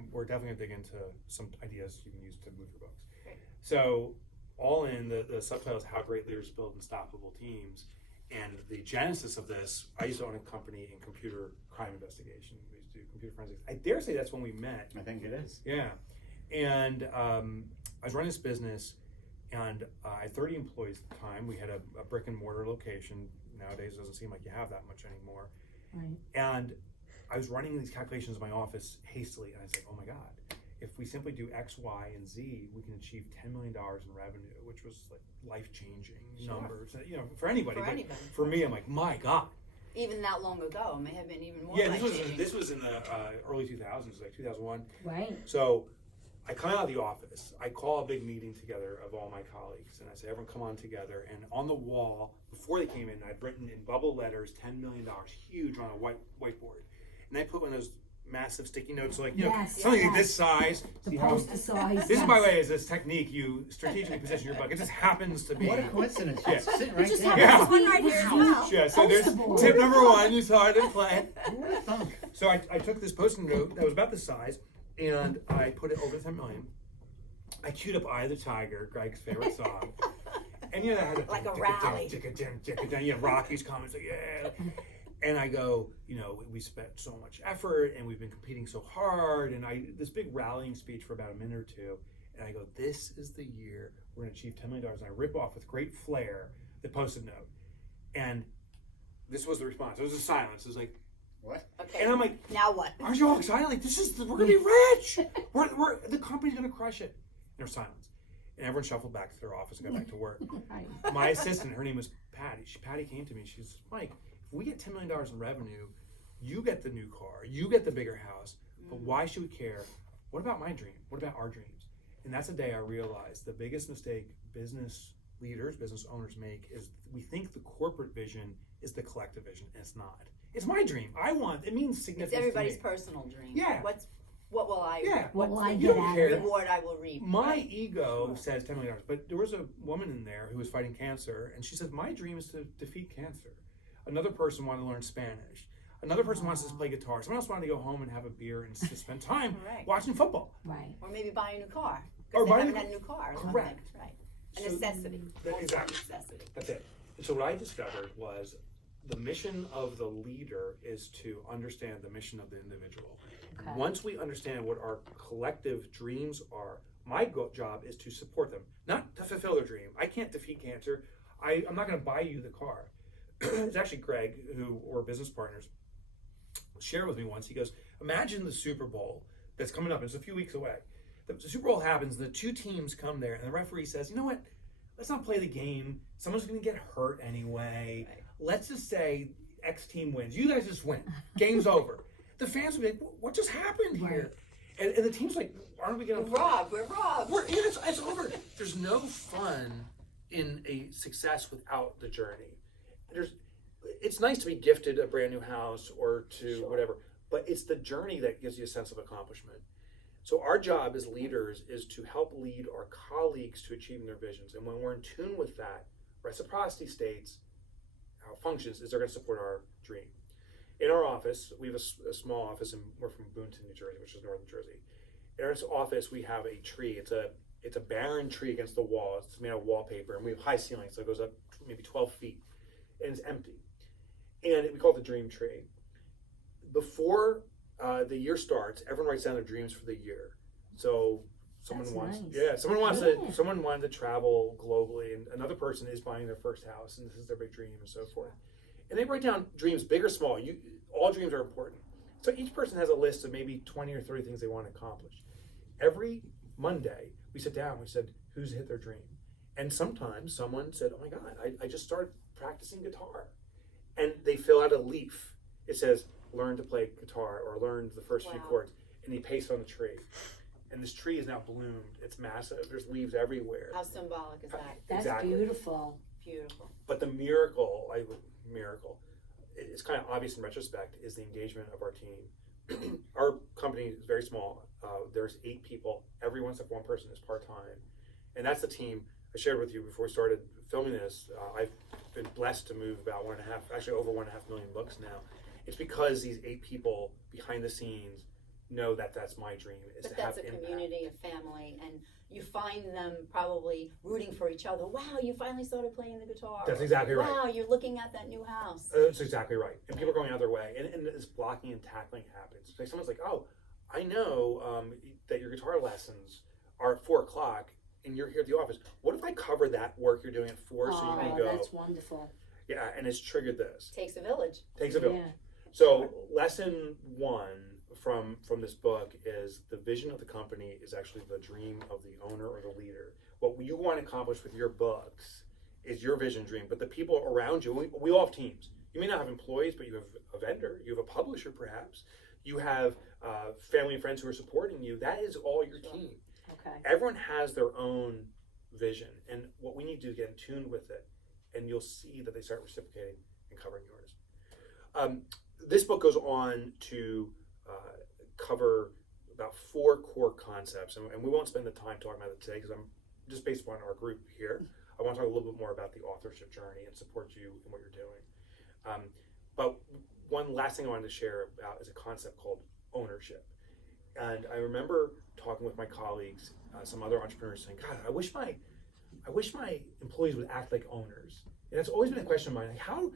and we're definitely gonna dig into some ideas you can use to move your books. Great. So, all in, the subtitle is How Great Leaders Build Unstoppable Teams. And the genesis of this, I used to own a company in computer crime investigation. We used to do computer forensics. I dare say that's when we met. I think it is. Yeah. And I was running this business, and I had 30 employees at the time. We had a brick and mortar location. Nowadays, it doesn't seem like you have that much anymore. Right. And I was running these calculations in my office hastily, and I said, oh my God, if we simply do X, Y, and Z, we can achieve $10 million in revenue, which was like life-changing numbers, for anybody. For but anybody. For me, I'm like, my God. Even that long ago, it may have been even more Yeah, life-changing. this was in the early 2000s, like 2001. Right. So I come out of the office, I call a big meeting together of all my colleagues, and I say, everyone come on together. And on the wall, before they came in, I'd written in bubble letters, $10 million, huge on a whiteboard. And I put one of those massive sticky notes, like, something like this size. The poster size. This, by the way, is this technique you strategically position your book. It just happens to be. What a coincidence. Yeah. It's sitting right just there. happens Yeah. to be right here as well. Yeah, so there's Poster board. tip number one, you saw it in play. Who would have thunk? So I took this post-it note that was about this size, and I put it over the 10 million. I queued up Eye of the Tiger, Greg's favorite song. And I had Like a rally. Rocky's comments, like, yeah. And I go, we spent so much effort, and we've been competing so hard, and this big rallying speech for about a minute or two, and I go, this is the year we're gonna achieve $10 million, and I rip off with great flair the post-it note. And this was the response. It was a silence. It was like, What? Okay. and I'm like, now what? aren't you all excited? Like, we're gonna be rich. We're the company's gonna crush it. And there's silence. And everyone shuffled back to their office and got back to work. Right. My assistant, her name was Patty. Patty came to me. She says, Mike, if we get $10 million in revenue, you get the new car, you get the bigger house, but why should we care? What about my dream? What about our dreams? And that's the day I realized the biggest mistake business leaders, business owners make is we think the corporate vision is the collective vision, and it's not. It's my dream. It means It's significance everybody's to me. personal dream. Yeah. What will I? Yeah. What will I what's get the out of it? reward I will reap? My ego says $10 million, but there was a woman in there who was fighting cancer, and she said, my dream is to defeat cancer. Another person wanted to learn Spanish. Another person wants to play guitar. Someone else wanted to go home and have a beer and just spend time Right. watching football. Right. Or maybe buy a new car. Or Because they buy a haven't new- had a new car. or Correct. something. Right. A So necessity. that- exactly. Necessity. That's it. And so what I discovered was the mission of the leader is to understand the mission of the individual. Okay. Once we understand what our collective dreams are, my job is to support them, not to fulfill their dream. I can't defeat cancer. I'm not going to buy you the car. It's actually Greg, who we're business partners, shared with me once. He goes, imagine the Super Bowl that's coming up. It's a few weeks away. The Super Bowl happens, the two teams come there, and the referee says, you know what? Let's not play the game. Someone's going to get hurt anyway. Right. Let's just say X team wins. You guys just win. Game's over. The fans will be like, what just happened here? And the team's like, aren't we going to We're robbed. it's over. There's no fun in a success without the journey. It's nice to be gifted a brand new house or to whatever, but it's the journey that gives you a sense of accomplishment. So our job as leaders is to help lead our colleagues to achieving their visions. And when we're in tune with that, reciprocity states, how it functions, is they're going to support our dream. In our office, we have a small office, and we're from Boonton, New Jersey, which is northern Jersey. In our office, we have a tree. It's a barren tree against the wall. It's made out of wallpaper, and we have high ceilings, so it goes up maybe 12 feet, and it's empty. And we call it the dream tree. Before the year starts, everyone writes down their dreams for the year. So someone That's wants, nice. someone wanted to travel globally, and another person is buying their first house, and this is their big dream, and so forth. And they write down dreams, big or small. All dreams are important. So each person has a list of maybe 20 or 30 things they want to accomplish. Every Monday, we sit down, we said, who's hit their dream? And sometimes someone said, oh my God, I just started practicing guitar. And they fill out a leaf. It says, learn to play guitar, or learn the first few Wow. chords. And he pastes on the tree. And this tree is now bloomed. It's massive. There's leaves everywhere. How symbolic is that? That's Exactly. beautiful. Beautiful. But the miracle, it's kind of obvious in retrospect, is the engagement of our team. Our company is very small. There's 8 people. Everyone except one person is part-time. And that's the team I shared with you before we started filming this. I've been blessed to move about over 1.5 million books now. It's because these 8 people behind the scenes know that that's my dream, is But to have that's a impact. community, a family, and you find them probably rooting for each other. Wow, you finally started playing the guitar. That's exactly right. Wow, you're looking at that new house. That's exactly right. And people are going out their way. And this blocking and tackling happens. Like someone's like, oh, I know that your guitar lessons are at 4 o'clock and you're here at the office. What if I cover that work you're doing at 4 so you can go? That's wonderful. Yeah, and it's triggered this. Takes a village. Takes a village. Yeah. So lesson 1 from this book is the vision of the company is actually the dream of the owner or the leader. What you want to accomplish with your books is your vision dream, but the people around you, we all have teams. You may not have employees, but you have a vendor, you have a publisher perhaps, you have family and friends who are supporting you. That is all your team. Okay. Everyone has their own vision, and what we need to do is get in tune with it, and you'll see that they start reciprocating and covering yours. This book goes on to cover about 4 core concepts, and we won't spend the time talking about it today because I'm just based upon our group here. I want to talk a little bit more about the authorship journey and support you in what you're doing. But one last thing I wanted to share about is a concept called ownership. And I remember talking with my colleagues, some other entrepreneurs, saying, "God, I wish my employees would act like owners." And it's always been a question of mine, like how.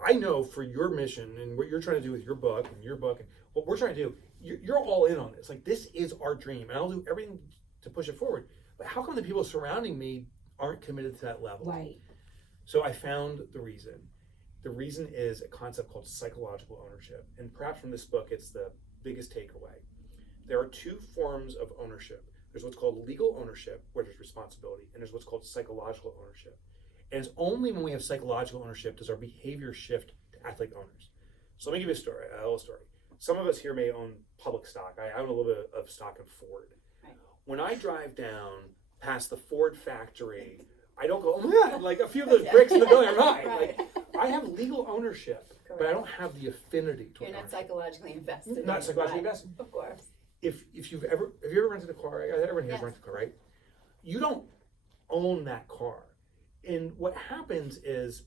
I know for your mission and what you're trying to do with your book and what we're trying to do, you're all in on this. Like, this is our dream, and I'll do everything to push it forward. But how come the people surrounding me aren't committed to that level? Right. So I found the reason. The reason is a concept called psychological ownership. And perhaps from this book, it's the biggest takeaway. There are 2 forms of ownership. There's what's called legal ownership, where there's responsibility, and there's what's called psychological ownership. And it's only when we have psychological ownership does our behavior shift to act like owners. So let me give you a little story. Some of us here may own public stock. I own a little bit of stock in Ford. Right. When I drive down past the Ford factory, I don't go, oh my God, like a few of those bricks in the building are mine. Right. Like, I have legal ownership, but I don't have the affinity to You're not ownership. psychologically invested. Not in it. psychologically Right. invested. Of course. Have you ever rented a car? Everyone here has Yes. rented a car, right? You don't own that car. And what happens is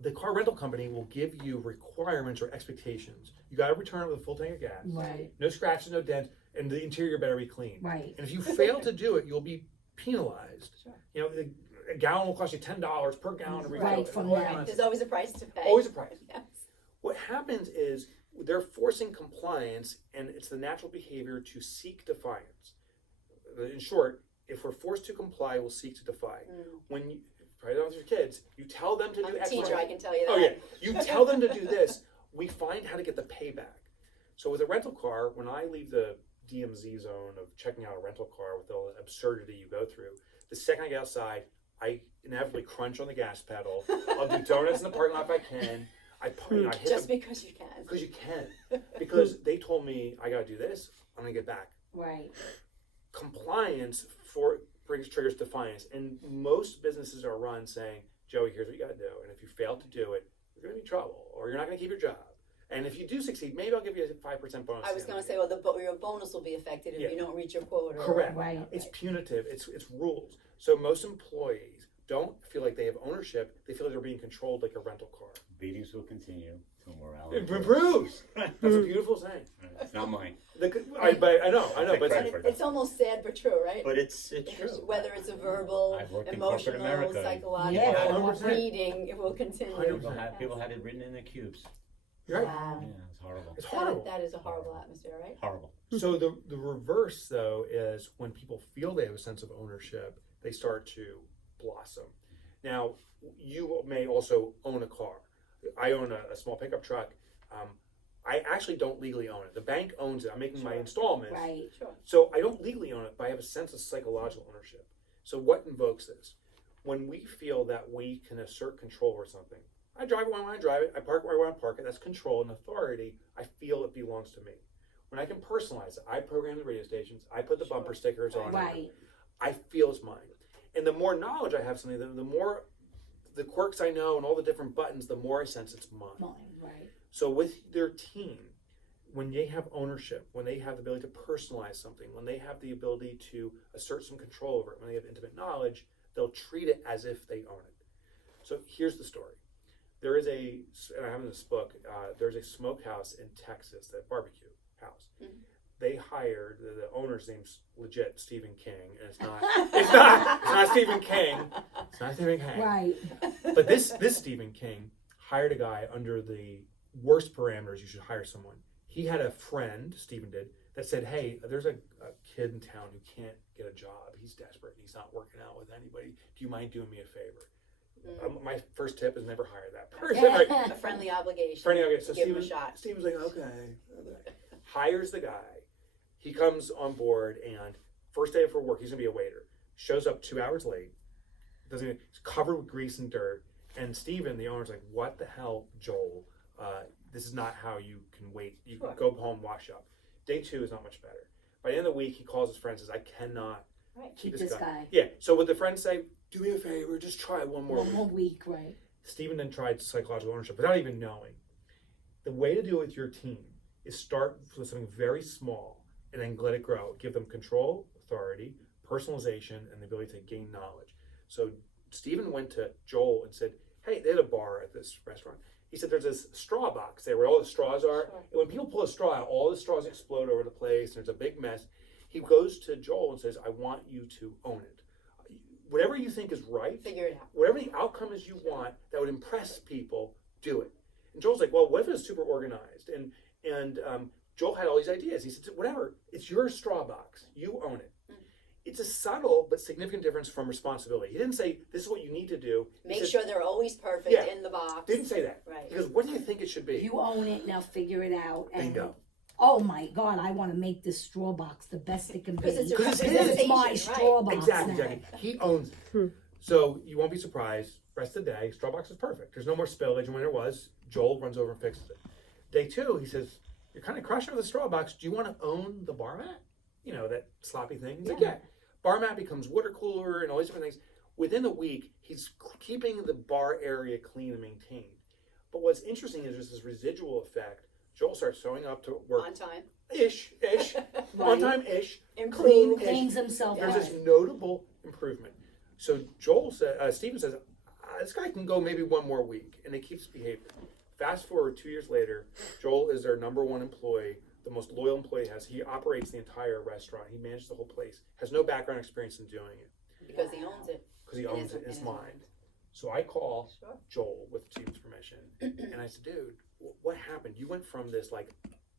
the car rental company will give you requirements or expectations. You got to return it with a full tank of gas. Right. No scratches, no dents, and the interior better be clean. Right. And if you fail to do it, you'll be penalized. Sure. You know, a gallon will cost you $10 per gallon to refill Right, it. from All that that. Right. nonsense. There's always a price to pay. Always a price. Yes. What happens is they're forcing compliance, and it's the natural behavior to seek defiance. In short, if we're forced to comply, we'll seek to defy. When you try it out with your kids, you tell them to I'm do a X, teacher, Y, I can tell you that. Oh yeah, you tell them to do this. We find how to get the payback. So with a rental car, when I leave the DMZ zone of checking out a rental car with all the absurdity you go through, the second I get outside, I inevitably crunch on the gas pedal. I'll do donuts in the parking lot if I can. I hit Just the, because you can. because you can. Because they told me I got to do this. I'm gonna get back. Right. Compliance triggers defiance, and most businesses are run saying, "Joey, here's what you got to do, and if you fail to do it, you're going to be in trouble, or you're not going to keep your job. And if you do succeed, maybe I'll give you a 5% bonus." I was going to say, well, your bonus will be affected if Yeah. you don't reach your quota. Correct. Right. It's punitive. It's rules. So most employees don't feel like they have ownership. They feel like they're being controlled like a rental car. Beatings will continue till morale It improves. improves. That's a beautiful saying. It's not mine, I know, Take but credit for it. It's almost sad but true, right? but it's true. Whether it's a verbal, I've worked in corporate emotional, America. psychological, Yeah, or 100%. reading, it will continue. 100%. People had it written in the cubes. you're right. Wow. Yeah, it's horrible. It's horrible. That is a horrible atmosphere, right? Horrible. So the reverse though is when people feel they have a sense of ownership, they start to blossom. Now you may also own a car. I own a small pickup truck. I actually don't legally own it. The bank owns it. I'm making my Sure. installments. Right. Sure. So I don't legally own it, but I have a sense of psychological ownership. So what invokes this? When we feel that we can assert control over something, I drive it when I want to drive it, I park where I want to park it, that's control and authority. I feel it belongs to me. When I can personalize it, I program the radio stations, I put the Sure. bumper stickers on it, Right. I feel it's mine. And the more knowledge I have of something, the more the quirks I know and all the different buttons, the more I sense it's mine. Mine. Right. So with their team, when they have ownership, when they have the ability to personalize something, when they have the ability to assert some control over it, when they have intimate knowledge, they'll treat it as if they own it. So here's the story. There is and I have in this book, there's a smokehouse in Texas, that barbecue house. Mhm. they hired the owner's name's legit Stephen King, and it's not Stephen King. It's not Stephen King. Right. But this Stephen King hired a guy under the worst parameters you should hire someone. He had a friend, Stephen did, that said, hey, there's a kid in town who can't get a job. He's desperate and he's not working out with anybody. Do you mind doing me a favor? My first tip is never hire that person. Like, A friendly obligation. So Give him a shot. Steven's like, okay. Hires the guy. He comes on board, and first day for work, he's gonna be a waiter. Shows up 2 hours late. He's covered with grease and dirt. And Steven, the owner's like, what the hell, Joel? This is not how you can wait. You can go home, wash up. Day 2 is not much better. By the end of the week, he calls his friend and says, I cannot keep this guy. Yeah. So would the friend say, do me a favor, just try one more week, right? Steven then tried psychological ownership without even knowing. The way to do it with your team is start with something very small and then let it grow. Give them control, authority, personalization, and the ability to gain knowledge. So Steven went to Joel and said, hey, they had a bar at this restaurant. He said there's this straw box there where all the straws are. Sure. And when people pull a straw out, all the straws explode over the place. There's a big mess. He goes to Joel and says, I want you to own it. Whatever you think is right, Figure it out. whatever the outcome is you want that would impress people, do it. And Joel's like, well, what if it's super organized? And Joel had all these ideas. He said, whatever, it's your straw box. You own it. It's a subtle but significant difference from responsibility. He didn't say, this is what you need to do. He Make said, sure they're always perfect Yeah. in the box. Didn't say that. Right. He goes, what do you think it should be? You own it, now figure it out. And, Bingo. oh my God, I want to make this straw box the best it can be. Because it's a Because it's Because his. it's my representation, right. straw box Exactly, now. exactly. He owns it. So you won't be surprised. Rest of the day, straw box is perfect. There's no more spillage. And when there was, Joel runs over and fixes it. Day 2, he says, you're kind of crushing with the straw box. Do you want to own the bar mat? You know, that sloppy thing? He's like, yeah. Bar mat becomes water cooler and all these different things. Within a week, he's keeping the bar area clean and maintained. But what's interesting is there's this residual effect. Joel starts showing up to work. On time. Ish. On time-ish. Improve. Cleans himself There's out. this notable improvement. So Joel said, Steven says, this guy can go maybe one more week, and it keeps behaving. Fast forward 2 years later, Joel is their number 1 employee, the most loyal employee he has. He operates the entire restaurant. He manages the whole place. Has no background experience in doing it Because he owns it. because he In owns his- it in his in his mind. So I call Sure. Joel with Steven's permission, and I said, dude, what happened? You went from this like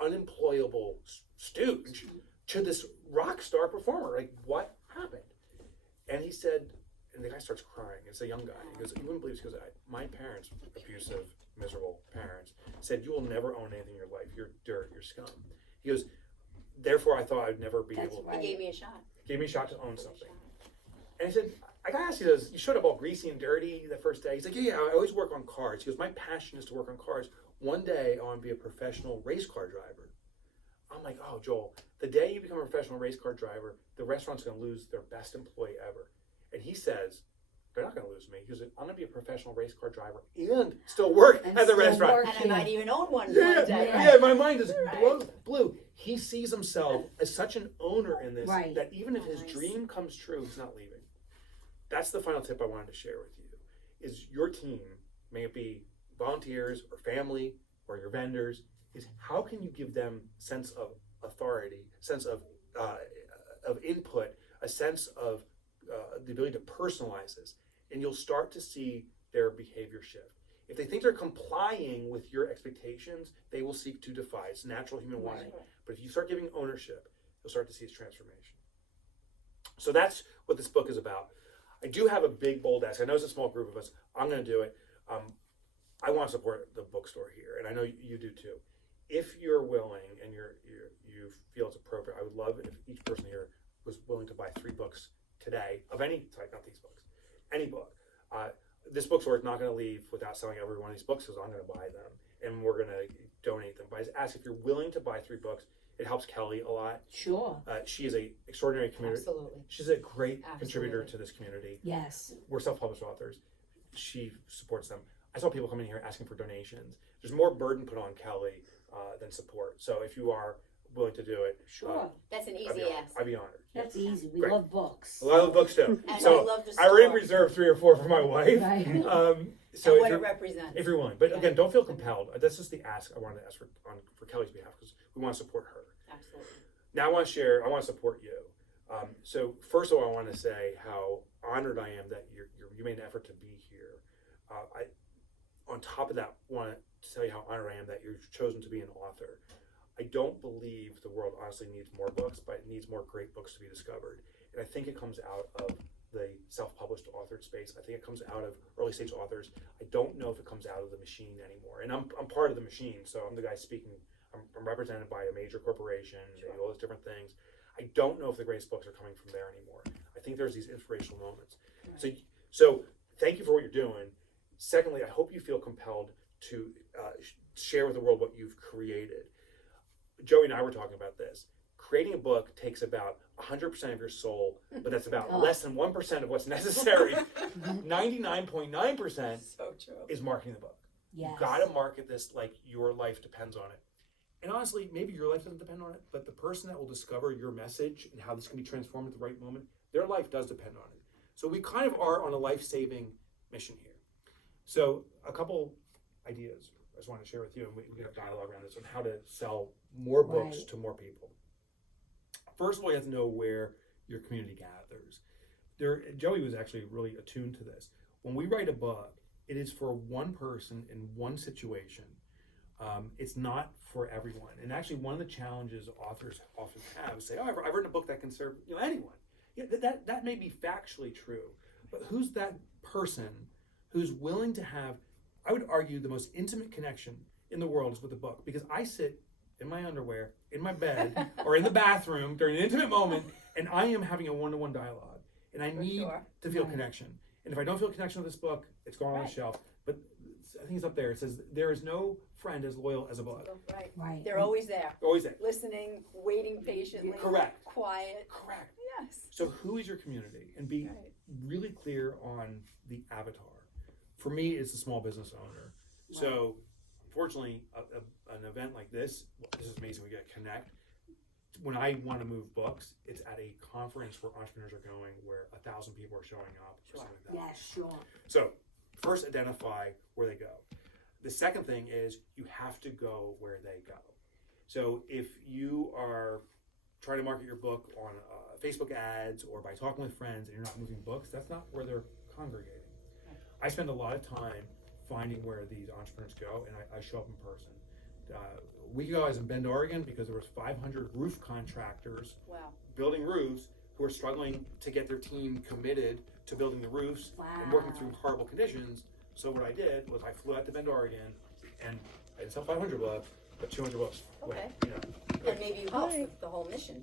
unemployable stooge to this rock star performer. Like, what happened? And he said, and the guy starts crying. It's a young guy. He goes, you wouldn't believe this. He goes, my parents, abusive, miserable parents, said you will never own anything in your life. You're dirt. You're scum. He goes, therefore I thought I'd never be That's able. right. He gave me a shot. Gave me a shot to own something. And I said, I got asked, he goes, you showed up all greasy and dirty the first day. He's like, yeah, I always work on cars. He goes, my passion is to work on cars. One day I want to be a professional race car driver. I'm like, oh, Joel, the day you become a professional race car driver, the restaurant's going to lose their best employee ever. And he says, they're not going to lose me. He goes, I'm going to be a professional race car driver and still work And at the still restaurant. work. And I might even own one Yeah, one day. yeah, my mind is Right. blue. He sees himself as such an owner in this Right. that even if his Nice. dream comes true, he's not leaving. That's the final tip I wanted to share with you. Is your team, may it be volunteers or family or your vendors, is how can you give them sense of authority, sense of input, a sense of the ability to personalize this, and you'll start to see their behavior shift. If they think they're complying with your expectations, they will seek to defy. It's natural human wanting. But if you start giving ownership, you'll start to see its transformation. So that's what this book is about. I do have a big, bold ask. I know it's a small group of us. I'm going to do it. I want to support the bookstore here, and I know you do too. If you're willing and you feel it's appropriate, I would love if each person here was willing to buy 3 books today of any type, not these books, any book. This bookstore is not going to leave without selling every one of these books because I'm going to buy them and we're going to donate them. But I just ask if you're willing to buy 3 books. It helps Kelly a lot. Sure. She is an extraordinary community. Absolutely. She's a great contributor Absolutely. to this community. Yes. We're self-published authors. She supports them. I saw people coming here asking for donations. There's more burden put on Kelly than support. So if you are willing to do it, Sure. That's an I'd easy be honored. ask. I'd be honored. That's easy. We Great. love books. A lot of books too. And So I love the I already store. reserved 3 or 4 for my wife. Right. So And if what you're, it represents. if you're willing, but Yeah. again, don't feel compelled. That's just the ask I wanted to ask for Kelly's behalf because we want to support her. Absolutely. now I want to support you. So first of all, I want to say how honored I am that you made an effort to be here. On top of that, want to tell you how honored I am that you've chosen to be an author. I don't believe the world honestly needs more books, but it needs more great books to be discovered. And I think it comes out of the self-published authored space. I think it comes out of early stage authors. I don't know if it comes out of the machine anymore. And I'm part of the machine, so I'm the guy speaking. I'm represented by a major corporation, Sure. all those different things. I don't know if the greatest books are coming from there anymore. I think there's these inspirational moments. Right. So thank you for what you're doing. Secondly, I hope you feel compelled to share with the world what you've created. Joey and I were talking about this. Creating a book takes about 100% of your soul, but that's about less than 1% of what's necessary. 99.9% So true. is marketing the book. Yes. You gotta market this like your life depends on it. And honestly, maybe your life doesn't depend on it, but the person that will discover your message and how this can be transformed at the right moment, their life does depend on it. So we kind of are on a life-saving mission here. So a couple ideas I just wanted to share with you, and we can have dialogue around this on how to sell more books Right. to more people. First of all, you have to know where your community gathers. Joey was actually really attuned to this. When we write a book, it is for one person in one situation. It's not for everyone. And actually, one of the challenges authors often have is say, "Oh, I've written a book that can serve anyone." Yeah, that may be factually true, but who's that person who's willing to have? I would argue the most intimate connection in the world is with a book, because I sit in my underwear, in my bed, or in the bathroom during an intimate moment, and I am having a one-to-one dialogue, and I For need sure. to feel Right. connection. And if I don't feel connection with this book, it's going on the Right. shelf. But I think it's up there. It says, "There is no friend as loyal as a book." Right. Right. They're always there, Always there. listening, waiting patiently. Correct. Quiet. Correct. Yes. So who is your community? And be Right. really clear on the avatar. For me, it's a small business owner. So fortunately, an event like this is amazing. We get to connect. When I want to move books, it's at a conference where entrepreneurs are going, where 1,000 people are showing up. Or something like that. Yeah, sure. So first, identify where they go. The second thing is you have to go where they go. So if you are trying to market your book on Facebook ads or by talking with friends and you're not moving books, that's not where they're congregating. I spend a lot of time finding where these entrepreneurs go, and I show up in person. A week ago I was in Bend, Oregon, because there was 500 roof contractors Wow. building roofs who are struggling to get their team committed to building the roofs and working through horrible conditions. So what I did was I flew out to Bend, Oregon, and I didn't sell 500 books, but 200 books. Okay. You know, And maybe you help with the whole mission.